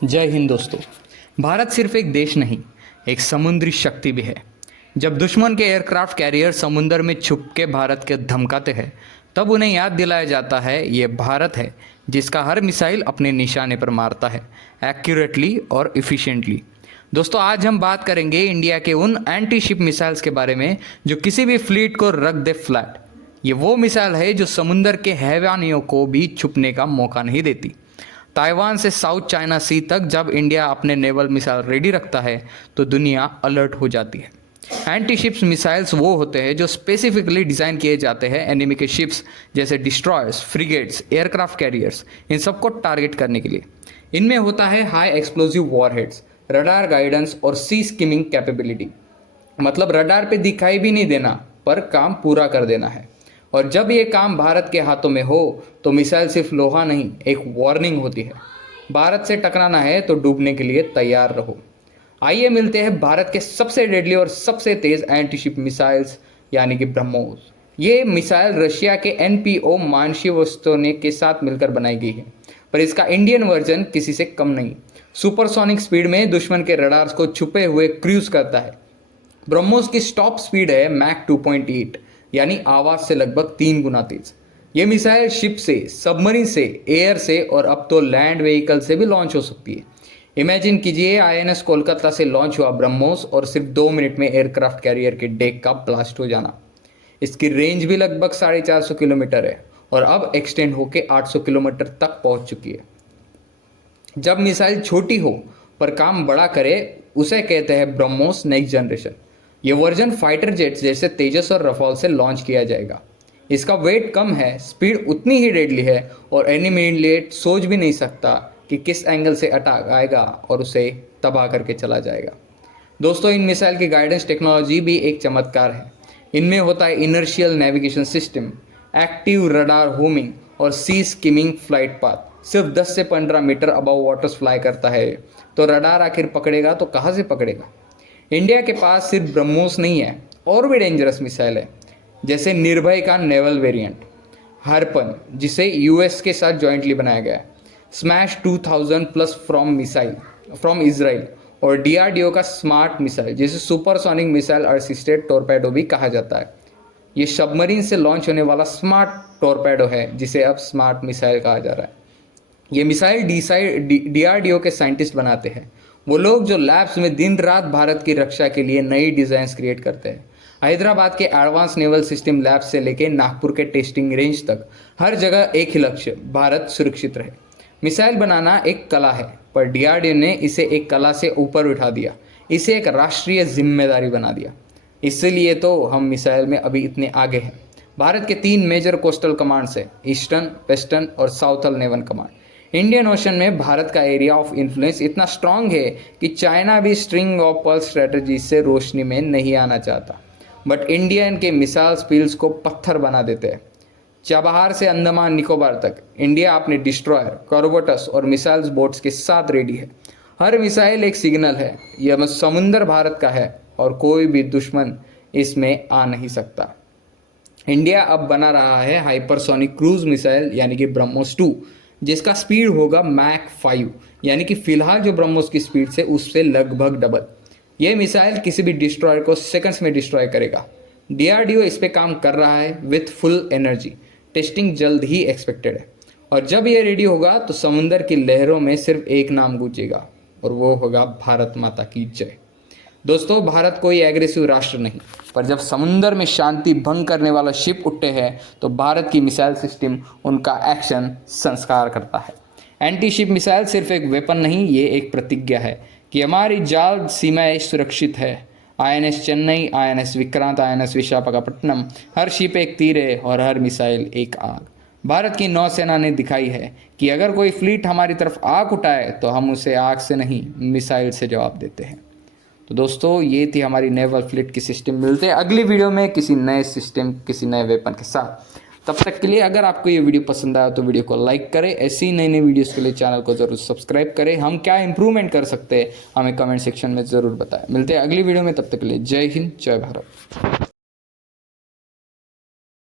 जय हिंद दोस्तों। भारत सिर्फ एक देश नहीं, एक समुद्री शक्ति भी है। जब दुश्मन के एयरक्राफ्ट कैरियर समुद्र में छुप के भारत के धमकाते हैं, तब उन्हें याद दिलाया जाता है ये भारत है जिसका हर मिसाइल अपने निशाने पर मारता है, एक्यूरेटली और इफ़िशिएंटली। दोस्तों, आज हम बात करेंगे इंडिया के उन एंटी शिप मिसाइल्स के बारे में जो किसी भी फ्लीट को रख दे फ्लैट। ये वो मिसाइल है जो समुद्र के हैवानियों को भी छुपने का मौका नहीं देती। ताइवान से साउथ चाइना सी तक जब इंडिया अपने नेवल मिसाइल रेडी रखता है तो दुनिया अलर्ट हो जाती है। एंटी शिप्स मिसाइल्स वो होते हैं जो स्पेसिफिकली डिज़ाइन किए जाते हैं एनिमी के शिप्स जैसे डिस्ट्रॉयर्स, फ्रिगेट्स, एयरक्राफ्ट कैरियर्स, इन सबको टारगेट करने के लिए। इनमें होता है high explosive warheads, radar guidance और सी स्किमिंग कैपेबिलिटी। मतलब रडार पे दिखाई भी नहीं देना पर काम पूरा कर देना है। और जब ये काम भारत के हाथों में हो तो मिसाइल सिर्फ लोहा नहीं, एक वार्निंग होती है। भारत से टकराना है तो डूबने के लिए तैयार रहो। आइए मिलते हैं भारत के सबसे डेडली और सबसे तेज एंटी शिप मिसाइल्स यानी कि ब्रह्मोस। ये मिसाइल रशिया के एनपीओ मानशिवस्तोने के साथ मिलकर बनाई गई है, पर इसका इंडियन वर्जन किसी से कम नहीं। सुपरसोनिक स्पीड में दुश्मन के रडार्स को छुपे हुए क्रूज करता है। ब्रह्मोस की टॉप स्पीड है मैक 2.8, यानी आवाज़ से लगभग 3 गुना तेज। ये मिसाइल शिप से, सबमरीन से, एयर से और अब तो लैंड व्हीकल से भी लॉन्च हो सकती है। इमेजिन कीजिए आईएनएस कोलकाता से लॉन्च हुआ ब्रह्मोस और सिर्फ 2 मिनट में एयरक्राफ्ट कैरियर के डेक का ब्लास्ट हो जाना। इसकी रेंज भी लगभग 450 किलोमीटर है और अब एक्सटेंड होकर 800 किलोमीटर तक पहुंच चुकी है। जब मिसाइल छोटी हो पर काम बड़ा करे उसे कहते हैं ब्रह्मोस नेक्स्ट जनरेशन। ये वर्जन फाइटर जेट्स जैसे तेजस और रफाल से लॉन्च किया जाएगा। इसका वेट कम है, स्पीड उतनी ही डेडली है और एनिमी सोच भी नहीं सकता कि किस एंगल से अटैक आएगा और उसे तबाह करके चला जाएगा। दोस्तों, इन मिसाइल की गाइडेंस टेक्नोलॉजी भी एक चमत्कार है। इनमें होता है inertial navigation system, active radar homing और सी स्किमिंग फ्लाइट पाथ। सिर्फ 10 से 15 मीटर अबव वाटर्स फ्लाई करता है, तो रडार आखिर पकड़ेगा तो कहाँ से पकड़ेगा। इंडिया के पास सिर्फ ब्रह्मोस नहीं है, और भी डेंजरस मिसाइल है, जैसे निर्भय का नेवल वेरिएंट हरपन, जिसे यूएस के साथ जॉइंटली बनाया गया है, स्मैश 2000 प्लस फ्रॉम इजराइल और डीआरडीओ का स्मार्ट मिसाइल जिसे सुपरसोनिक मिसाइल असिस्टेड टॉर्पेडो भी कहा जाता है। ये सबमरीन से लॉन्च होने वाला स्मार्ट टॉर्पेडो है जिसे अब स्मार्ट मिसाइल कहा जा रहा है। ये मिसाइल डीआरडीओ के साइंटिस्ट बनाते हैं, वो लोग जो लैब्स में दिन रात भारत की रक्षा के लिए नई डिज़ाइंस क्रिएट करते हैं। हैदराबाद के एडवांस नेवल सिस्टम लैब से लेकर नागपुर के टेस्टिंग रेंज तक हर जगह एक ही लक्ष्य, भारत सुरक्षित रहे। मिसाइल बनाना एक कला है, पर डीआरडीओ ने इसे एक कला से ऊपर उठा दिया, इसे एक राष्ट्रीय जिम्मेदारी बना दिया। इसलिए तो हम मिसाइल में अभी इतने आगे हैं। भारत के 3 मेजर कोस्टल कमांड्स हैं, ईस्टर्न, वेस्टर्न और southern naval command. Indian ocean में भारत का एरिया ऑफ इन्फ्लुएंस इतना स्ट्रांग है कि चाइना भी स्ट्रिंग ऑफ पर्ल स्ट्रेटजी से रोशनी में नहीं आना चाहता, बट इंडियन के मिसाइल स्पील्स को पत्थर बना देते हैं। चाबहार से अंडमान निकोबार तक इंडिया अपने डिस्ट्रॉयर, कॉर्वेट्स और मिसाइल्स बोट्स के साथ रेडी है। हर मिसाइल एक सिग्नल है, यह समुंदर भारत का है और कोई भी दुश्मन इसमें आ नहीं सकता। इंडिया अब बना रहा है हाइपरसोनिक क्रूज मिसाइल यानी कि ब्रह्मोस 2, जिसका स्पीड होगा मैक 5, यानी कि फिलहाल जो ब्रह्मोस की स्पीड से उससे लगभग डबल। यह मिसाइल किसी भी डिस्ट्रॉयर को सेकंड्स में डिस्ट्रॉय करेगा। डीआरडीओ इस पे काम कर रहा है विथ फुल एनर्जी। टेस्टिंग जल्द ही एक्सपेक्टेड है और जब यह रेडी होगा तो समुंदर की लहरों में सिर्फ एक नाम गूंजेगा और वो होगा भारत माता की जय। दोस्तों, भारत कोई एग्रेसिव राष्ट्र नहीं, पर जब समुंदर में शांति भंग करने वाला शिप उठते हैं तो भारत की मिसाइल सिस्टम उनका एक्शन संस्कार करता है। एंटी शिप मिसाइल सिर्फ एक वेपन नहीं, ये एक प्रतिज्ञा है कि हमारी जाल सीमाएं सुरक्षित है। INS Chennai, INS Vikrant, INS Visakhapatnam, हर शिप एक तीर है और हर मिसाइल एक आग। भारत की नौसेना ने दिखाई है कि अगर कोई फ्लीट हमारी तरफ आग उठाए तो हम उसे आग से नहीं, मिसाइल से जवाब देते हैं। तो दोस्तों, ये थी हमारी नेवल फ्लीट की सिस्टम। मिलते हैं अगली वीडियो में किसी नए सिस्टम, किसी नए वेपन के साथ। तब तक के लिए अगर आपको ये वीडियो पसंद आया तो वीडियो को लाइक करें। ऐसी ही नई नई वीडियोस के लिए चैनल को जरूर सब्सक्राइब करें। हम क्या इंप्रूवमेंट कर सकते हैं हमें कमेंट सेक्शन में ज़रूर बताएं। मिलते हैं अगली वीडियो में, तब तक के लिए जय हिंद, जय भारत।